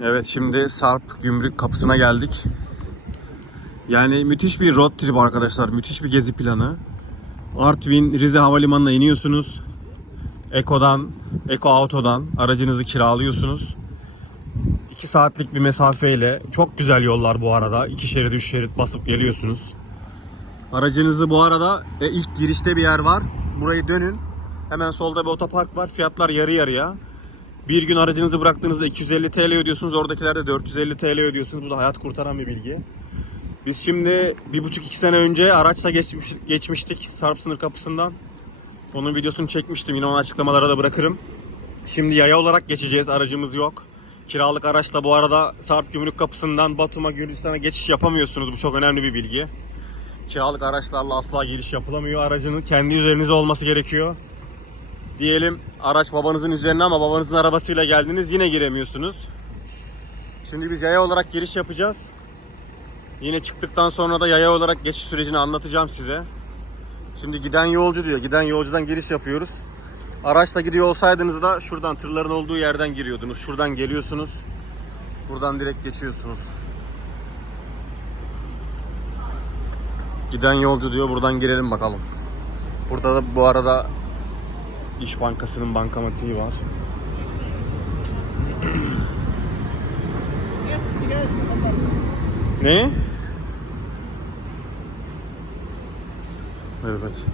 Evet şimdi Sarp gümrük kapısına geldik. Yani müthiş bir road trip arkadaşlar. Müthiş bir gezi planı. Artvin Rize Havalimanı'na iniyorsunuz. Eko'dan, Eko Auto'dan aracınızı kiralıyorsunuz. 2 saatlik bir mesafeyle çok güzel yollar bu arada. 2 şerit 3 şerit basıp geliyorsunuz. Aracınızı bu arada e, ilk girişte bir yer var. Burayı dönün. Hemen solda bir otopark var. Fiyatlar yarı yarıya. Bir gün aracınızı bıraktığınızda 250 TL ödüyorsunuz. Oradakiler de 450 TL ödüyorsunuz. Bu da hayat kurtaran bir bilgi. Biz şimdi bir buçuk iki sene önce araçla geçmiş, geçmiştik Sarp sınır kapısından. Onun videosunu çekmiştim. Yine onu açıklamalara da bırakırım. Şimdi yaya olarak geçeceğiz. Aracımız yok. Kiralık araçla bu arada Sarp Gümrük Kapısı'ndan Batum'a Gürcistan'a geçiş yapamıyorsunuz. Bu çok önemli bir bilgi. Kiralık araçlarla asla giriş yapılamıyor. Aracının kendi üzerinize olması gerekiyor. Diyelim araç babanızın üzerine ama babanızın arabasıyla geldiniz yine giremiyorsunuz. Şimdi biz yaya olarak giriş yapacağız. Yine çıktıktan sonra da yaya olarak geçiş sürecini anlatacağım size. Şimdi giden yolcu diyor. Giden yolcudan giriş yapıyoruz. Araçla gidiyor olsaydınız da şuradan tırların olduğu yerden giriyordunuz. Şuradan geliyorsunuz. Buradan direkt geçiyorsunuz. Giden yolcu diyor. Buradan girelim bakalım. Burada da bu arada İş Bankası'nın bankamatiği var. Ne? Evet.